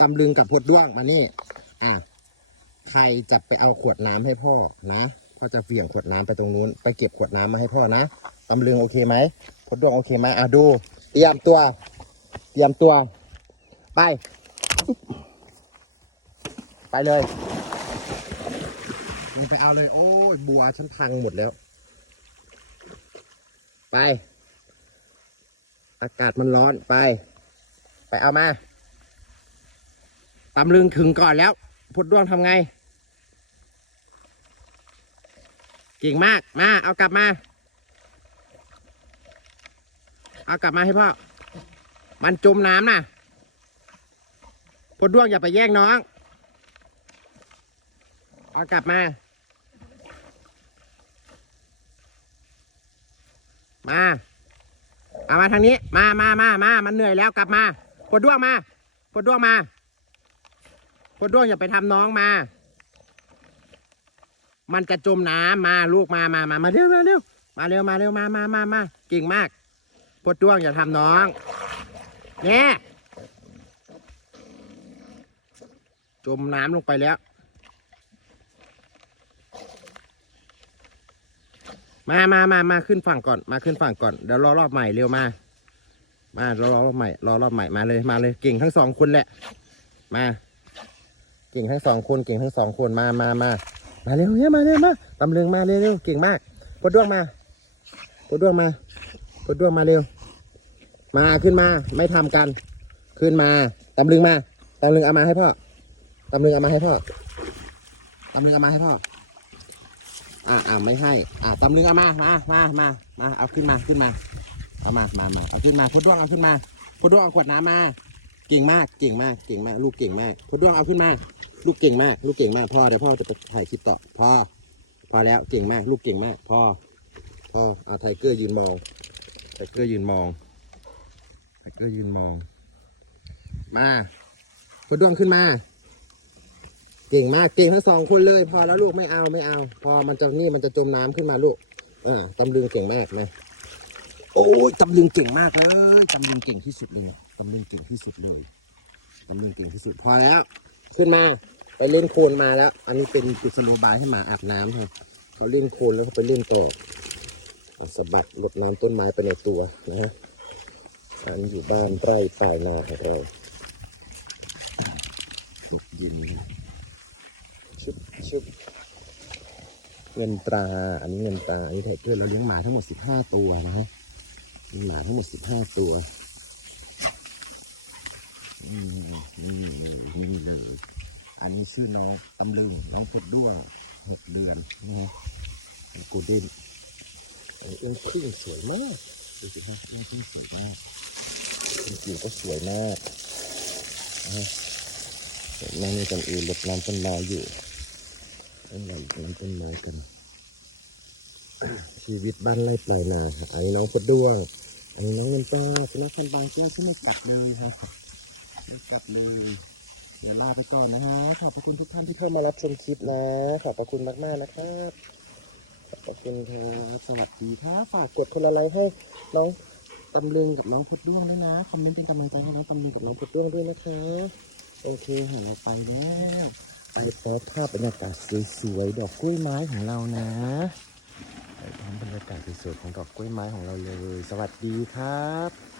ตำลึงกับพดด้วงมานี่ อะ ใครจะไปเอาขวดน้ำให้พ่อนะ พ่อจะเบี่ยงขวดน้ำไปตรงนู้น ไปเก็บขวดน้ำมาให้พ่อนะ ตำลึงโอเคไหมพดด้วงโอเคไหมอะดู เตรียมตัว เตรียมตัว ไป ไปเลยลงไปเอาเลย โอ้ยบัวฉันพังหมดแล้ว ไป อากาศมันร้อนไป ไปเอามา ตำลึงถึงก่อนแล้วพดด้วงทำไง เก่งมาก มา เอากลับมา เอากลับมาให้พ่อ มันจมน้ำนะพดด้วงอย่าไปแย่งน้อง เอากลับมา มา เอามาทางนี้ มามามามามันเหนื่อยแล้วกลับมาพดด้วงมาพดด้วงมา พดด้วงอย่าไปทำน้องมา มันจะจมน้ำมาลูกมามามามาเร็วมาเร็วมาเร็วมาเร็วมามามามาเก่งมากพดด้วงอย่าทำน้องเนี่ยจมน้ำลงไปแล้ว มามามามาขึ้นฝั่งก่อน มาขึ้นฝั่งก่อน เดี๋ยวรอรอบใหม่เร็วมา มารอรอบใหม่ รอรอบใหม่ มาเลย มาเลย เก่งทั้งสองคนแหละ มา ก่งทั้งสองคนเก่งทั้งสองคนมามามามาเร็วเนี่ยมาเร็วมาตำลึงมาเร็วเร็วเก่งมากปดด้วงมาปดด้วงมาปดด้วงมาเร็ว มาขึ้นมาไม่ทำกัน ขึ้นมาตำลึงมาตำลึงเอามาให้พ่อตำลึงเอามาให้พ่อตำลึงเอามาให้พ่ออ่าอ่าไม่ให้ อ่าตำลึงเอามามามามามาเอาขึ้นมาขึ้นมาเอามามามาเอาขึ้นมาพุดด้วงเอาขึ้นมาพุดด้วงเอาขวดน้ำมา เก่งมากเก่งมากเก่งมาก ลูกเก่งมากพุดด้วงเอาขึ้นมาลูกเก่งมาก ลูกเก่งมากพ่อเดี๋ยวพ่อจะไปถ่ายคลิปต่อพ่อพอแล้วเก่งมาก ลูกเก่งมากพ่อพ่อเอาไทเกอร์ยืนมองไทเกอร์ยืนมองไทเกอร์ยืนมอง มาพุดด้วงขึ้นมาเก่งมากเก่งทั้งสองคนเลย พอแล้วลูกไม่เอาไม่เอา พอมันจะนี่มันจะจมน้ำขึ้นมาลูกอ่าตำลึงเก่งมากนะโอ้ยตำลึงเก่งมากเลยตำลึงเก่งที่สุดเลย ตำลึงเก่งที่สุดเลยตำลึงเก่งที่สุดพอแล้ว ขึ้นมาไปเล่นโคลนมาแล้ว อันนี้เป็นกุศโลบายให้หมาอาบน้ำครับเขาเล่นโคลนแล้วเขาไปเล่นต่ออะสะบัดรดน้ำต้นไม้ไปในตัวนะฮะอันนี้อยู่บ้านไร่ปลายนาของเราตกเย็นชุบชุบเงินตรา อันนี้เงินตราอันนี้ไทเกอร์เราเลี้ยงหมาทั้งหมดสิบห้าตัวนะฮะมีหมาทั้งหมดสิบห้าตัว นี่นี่เลยนี่เลย อันนี้ชื่อน้องตำลึงน้องปดด้วงหกเดือนนะฮะกลเด้นเอื้องพึ่งสวยมากดูสิฮะเอื้องพึ่งสวยมากเป็นจิ๋วก็สวยมากนั่งนี่กันเองรดน้ำต้นไม้อยู่ต้นไม้น้ำต้นไม้กัน ชีวิตบ้านไร่ปลายนาฮะอันนี้น้องปดด้วงไอ้น้องเงินตาสุนัขพันบางแก้วซึ่ไม่กัดเลยครับ ไม่กัดเลยเดี๋ยวลาไปก่อนนะฮะขอบพระคุณทุกท่านที่เข้ามารับชมคลิปนะ ขอบพระคุณมากๆนะครับขอบพระคุณครับสวัสดีครับฝากกดคนละไลค์ให้น้องตำลึงกับน้องพุดด้วงด้วยนะคอมเมนต์เป็นกำลังใจให้น้องตำลึงกับน้องพุดด้วงด้วยนะคะโอเคหาเราไปแล้วไปพบภาพบรรยากาศสวยๆดอกกล้วยไม้ของเรานะไปพร้อมบรรยากาศสวยๆของดอกกล้วยไม้ของเราเลย สวัสดีครับ